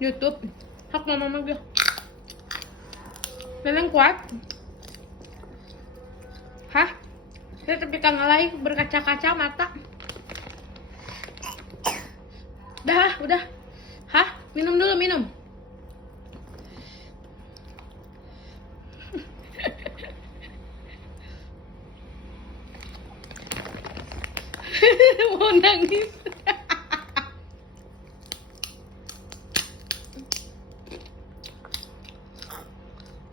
YouTube. Hak mama gue. Memang kuat. Hah? Saya tapi kangalai berkaca-kaca mata. Udah. Hah? Minum dulu, minum. Mau nangis.